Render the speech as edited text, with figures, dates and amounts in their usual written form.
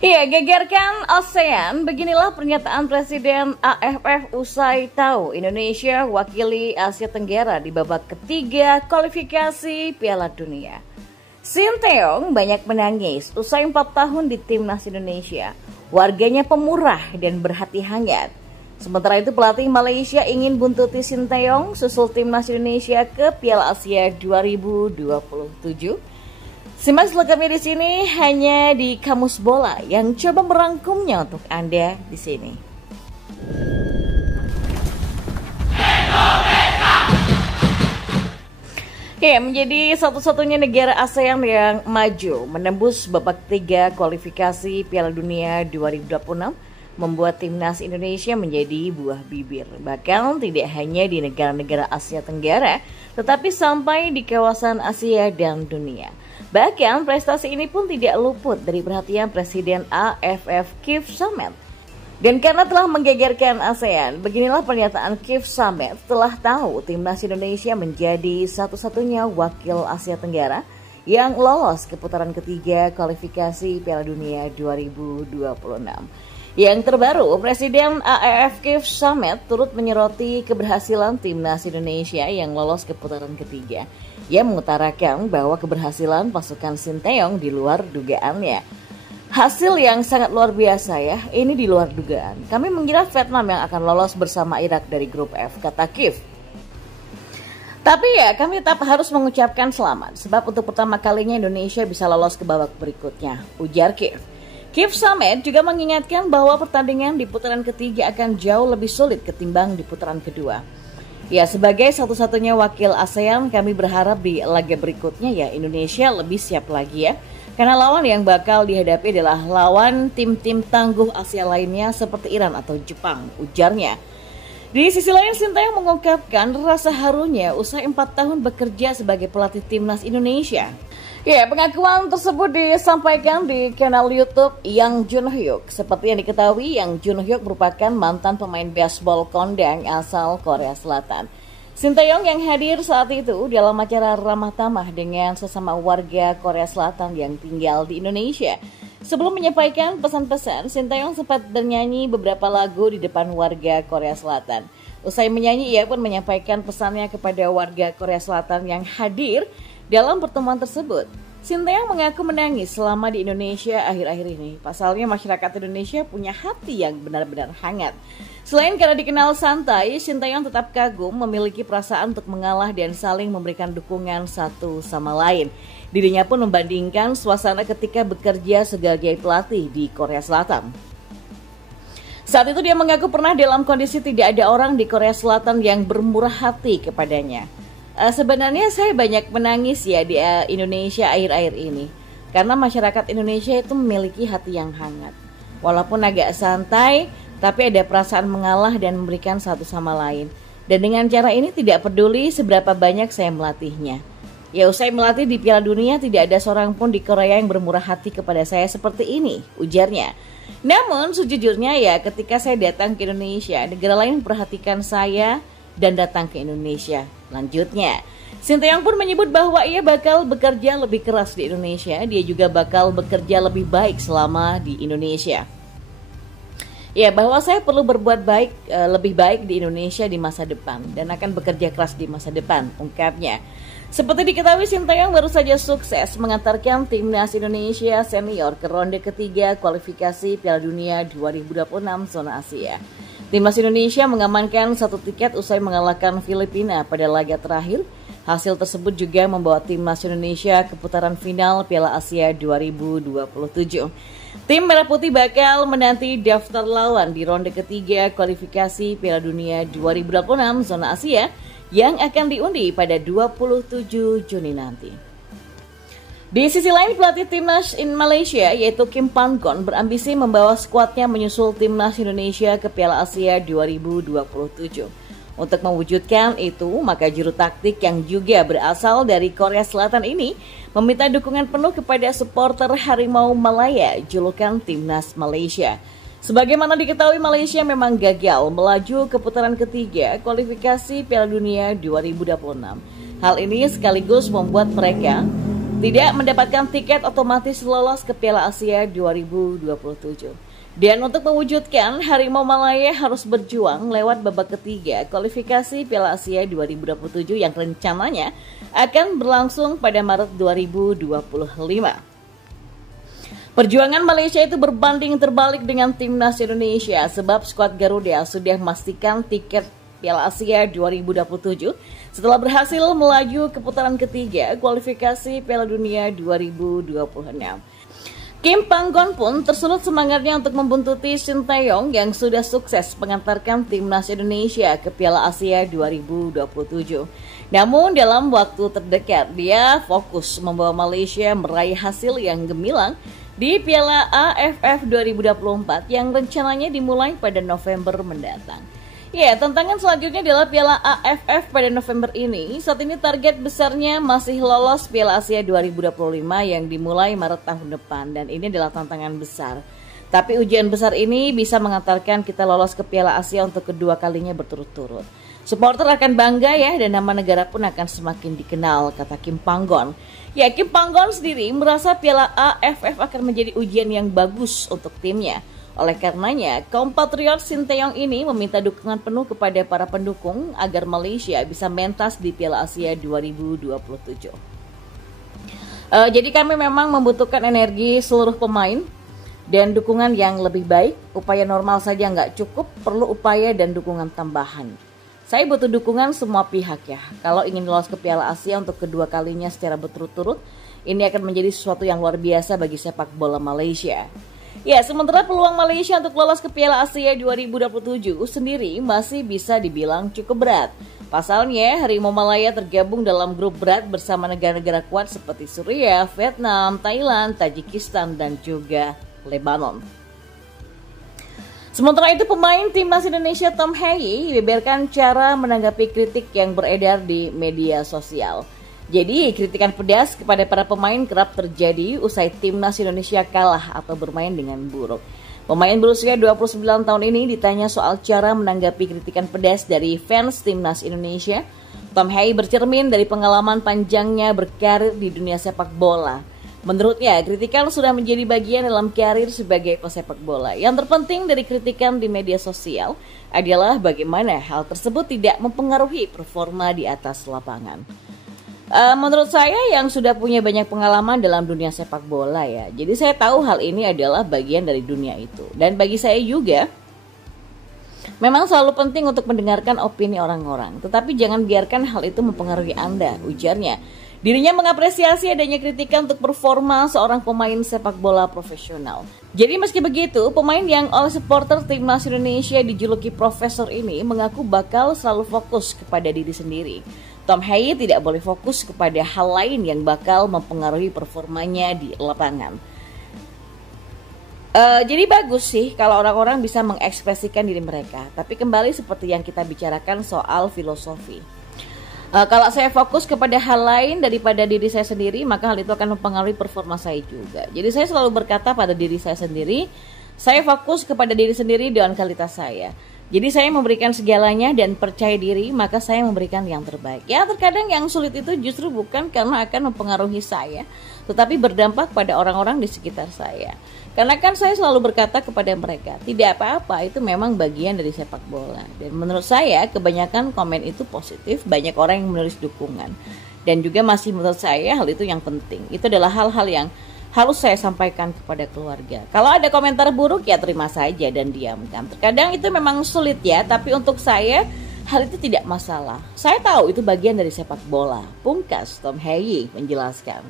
Iya, gegerkan ASEAN, beginilah pernyataan Presiden AFF usai tahu Indonesia wakili Asia Tenggara di babak ketiga kualifikasi Piala Dunia. Sinteyong banyak menangis usai 4 tahun di Timnas Indonesia. Warganya pemurah dan berhati hangat. Sementara itu pelatih Malaysia ingin buntuti Sinteyong susul Timnas Indonesia ke Piala Asia 2027. Simak selengkapnya di sini hanya di Kamus Bola yang coba merangkumnya untuk Anda di sini. Menjadi satu-satunya negara ASEAN yang maju menembus babak 3 kualifikasi Piala Dunia 2026 membuat Timnas Indonesia menjadi buah bibir. Bahkan tidak hanya di negara-negara Asia Tenggara, tetapi sampai di kawasan Asia dan dunia. Bahkan prestasi ini pun tidak luput dari perhatian Presiden AFF Kiev Samet. Dan karena telah menggegerkan ASEAN, beginilah pernyataan Kiev Samet setelah tahu Timnas Indonesia menjadi satu-satunya wakil Asia Tenggara yang lolos ke putaran ketiga kualifikasi Piala Dunia 2026. Yang terbaru, Presiden AFF Kiev Samet turut menyoroti keberhasilan Timnas Indonesia yang lolos ke putaran ketiga. Ia mengutarakan bahwa keberhasilan pasukan Sinteyong di luar dugaannya. Hasil yang sangat luar biasa ya, ini di luar dugaan. Kami mengira Vietnam yang akan lolos bersama Irak dari grup F, kata Kiev. Tapi ya, kami tetap harus mengucapkan selamat, sebab untuk pertama kalinya Indonesia bisa lolos ke babak berikutnya, ujar Kiev. Kiev Samet juga mengingatkan bahwa pertandingan di putaran ketiga akan jauh lebih sulit ketimbang di putaran kedua. Ya, sebagai satu-satunya wakil ASEAN, kami berharap di laga berikutnya ya Indonesia lebih siap lagi ya. Karena lawan yang bakal dihadapi adalah lawan tim-tim tangguh Asia lainnya seperti Iran atau Jepang, ujarnya. Di sisi lain, Sinteyong mengungkapkan rasa harunya usai 4 tahun bekerja sebagai pelatih Timnas Indonesia. Ya, pengakuan tersebut disampaikan di kanal YouTube Yang Jun Hyuk. Seperti yang diketahui, Yang Jun Hyuk merupakan mantan pemain baseball kondang asal Korea Selatan. Sinteyong yang hadir saat itu dalam acara ramah tamah dengan sesama warga Korea Selatan yang tinggal di Indonesia. Sebelum menyampaikan pesan-pesan, Sinteyong sempat bernyanyi beberapa lagu di depan warga Korea Selatan. Usai menyanyi, ia pun menyampaikan pesannya kepada warga Korea Selatan yang hadir dalam pertemuan tersebut. Sinteyong mengaku menangis selama di Indonesia akhir-akhir ini. Pasalnya masyarakat Indonesia punya hati yang benar-benar hangat. Selain karena dikenal santai, Sinteyong tetap kagum memiliki perasaan untuk mengalah dan saling memberikan dukungan satu sama lain. Dirinya pun membandingkan suasana ketika bekerja sebagai pelatih di Korea Selatan. Saat itu dia mengaku pernah dalam kondisi tidak ada orang di Korea Selatan yang bermurah hati kepadanya. Sebenarnya saya banyak menangis ya di Indonesia akhir-akhir ini. Karena masyarakat Indonesia itu memiliki hati yang hangat. Walaupun agak santai, tapi ada perasaan mengalah dan memberikan satu sama lain. Dan dengan cara ini tidak peduli seberapa banyak saya melatihnya. Ya, usai melatih di Piala Dunia tidak ada seorang pun di Korea yang bermurah hati kepada saya seperti ini, ujarnya. Namun sejujurnya ya ketika saya datang ke Indonesia, negara lain memperhatikan saya dan datang ke Indonesia. Lanjutnya, Sinteyong pun menyebut bahwa ia bakal bekerja lebih keras di Indonesia. Dia juga bakal bekerja lebih baik selama di Indonesia. Ya, bahwa saya perlu berbuat baik, lebih baik di Indonesia di masa depan dan akan bekerja keras di masa depan, ungkapnya. Seperti diketahui, Sinteyong baru saja sukses mengantarkan Timnas Indonesia senior ke ronde ketiga kualifikasi Piala Dunia 2026 zona Asia. Timnas Indonesia mengamankan 1 tiket usai mengalahkan Filipina pada laga terakhir. Hasil tersebut juga membawa Timnas Indonesia ke putaran final Piala Asia 2027. Tim Merah Putih bakal menanti daftar lawan di ronde ketiga kualifikasi Piala Dunia 2026 zona Asia yang akan diundi pada 27 Juni nanti. Di sisi lain, pelatih Timnas in Malaysia yaitu Kim Panggon berambisi membawa skuadnya menyusul Timnas Indonesia ke Piala Asia 2027. Untuk mewujudkan itu, maka juru taktik yang juga berasal dari Korea Selatan ini meminta dukungan penuh kepada supporter Harimau Malaya, julukan Timnas Malaysia. Sebagaimana diketahui, Malaysia memang gagal melaju ke putaran ketiga kualifikasi Piala Dunia 2026. Hal ini sekaligus membuat mereka tidak mendapatkan tiket otomatis lolos ke Piala Asia 2027. Dan untuk mewujudkan, Harimau Malaya harus berjuang lewat babak ketiga kualifikasi Piala Asia 2027 yang rencananya akan berlangsung pada Maret 2025. Perjuangan Malaysia itu berbanding terbalik dengan timnas Indonesia sebab skuad Garuda sudah memastikan tiket Piala Asia 2027 setelah berhasil melaju ke putaran ketiga kualifikasi Piala Dunia 2026. Kim Panggon pun tersulut semangatnya untuk membuntuti Shin Tae-yong yang sudah sukses mengantarkan timnas Indonesia ke Piala Asia 2027. Namun dalam waktu terdekat dia fokus membawa Malaysia meraih hasil yang gemilang di Piala AFF 2024 yang rencananya dimulai pada November mendatang. Ya, tantangan selanjutnya adalah Piala AFF pada November ini. Saat ini target besarnya masih lolos Piala Asia 2025 yang dimulai Maret tahun depan. Dan ini adalah tantangan besar. Tapi ujian besar ini bisa mengantarkan kita lolos ke Piala Asia untuk kedua kalinya berturut-turut. Supporter akan bangga ya, dan nama negara pun akan semakin dikenal, kata Kim Panggon. Ya, Kim Panggon sendiri merasa Piala AFF akan menjadi ujian yang bagus untuk timnya. Oleh karenanya, kompatriot Shin Tae-yong ini meminta dukungan penuh kepada para pendukung agar Malaysia bisa mentas di Piala Asia 2027. Jadi kami memang membutuhkan energi seluruh pemain dan dukungan yang lebih baik. Upaya normal saja nggak cukup, perlu upaya dan dukungan tambahan. Saya butuh dukungan semua pihak ya. Kalau ingin lolos ke Piala Asia untuk kedua kalinya secara berturut-turut, ini akan menjadi sesuatu yang luar biasa bagi sepak bola Malaysia. Ya, sementara peluang Malaysia untuk lolos ke Piala Asia 2027 sendiri masih bisa dibilang cukup berat. Pasalnya, Harimau Malaya tergabung dalam grup berat bersama negara-negara kuat seperti Suriah, Vietnam, Thailand, Tajikistan, dan juga Lebanon. Sementara itu, pemain timnas Indonesia Tom Hei beberkan cara menanggapi kritik yang beredar di media sosial. Jadi, kritikan pedas kepada para pemain kerap terjadi usai timnas Indonesia kalah atau bermain dengan buruk. Pemain berusia 29 tahun ini ditanya soal cara menanggapi kritikan pedas dari fans timnas Indonesia. Tom Hei bercermin dari pengalaman panjangnya berkarir di dunia sepak bola. Menurutnya, kritikan sudah menjadi bagian dalam karir sebagai pesepak bola. Yang terpenting dari kritikan di media sosial adalah bagaimana hal tersebut tidak mempengaruhi performa di atas lapangan. Menurut saya yang sudah punya banyak pengalaman dalam dunia sepak bola ya. Jadi saya tahu hal ini adalah bagian dari dunia itu. Dan bagi saya juga, memang selalu penting untuk mendengarkan opini orang-orang. Tetapi jangan biarkan hal itu mempengaruhi Anda, ujarnya. Dirinya mengapresiasi adanya kritikan untuk performa seorang pemain sepak bola profesional. Jadi meski begitu, pemain yang oleh supporter timnas Indonesia dijuluki profesor ini mengaku bakal selalu fokus kepada diri sendiri. Tom Hei tidak boleh fokus kepada hal lain yang bakal mempengaruhi performanya di lapangan. Jadi bagus sih kalau orang-orang bisa mengekspresikan diri mereka. Tapi kembali seperti yang kita bicarakan soal filosofi. Kalau saya fokus kepada hal lain daripada diri saya sendiri, maka hal itu akan mempengaruhi performa saya juga. Jadi saya selalu berkata pada diri saya sendiri, saya fokus kepada diri sendiri dengan kualitas saya. Jadi saya memberikan segalanya dan percaya diri, maka saya memberikan yang terbaik. Ya, terkadang yang sulit itu justru bukan karena akan mempengaruhi saya, tetapi berdampak pada orang-orang di sekitar saya. Karena kan saya selalu berkata kepada mereka, tidak apa-apa, itu memang bagian dari sepak bola. Dan menurut saya, kebanyakan komen itu positif, banyak orang yang menulis dukungan. Dan juga masih menurut saya hal itu yang penting. Itu adalah hal-hal yang harus saya sampaikan kepada keluarga. Kalau ada komentar buruk ya terima saja dan diamkan. Terkadang itu memang sulit ya, tapi untuk saya hal itu tidak masalah. Saya tahu itu bagian dari sepak bola. Pungkas Tom Hei menjelaskan.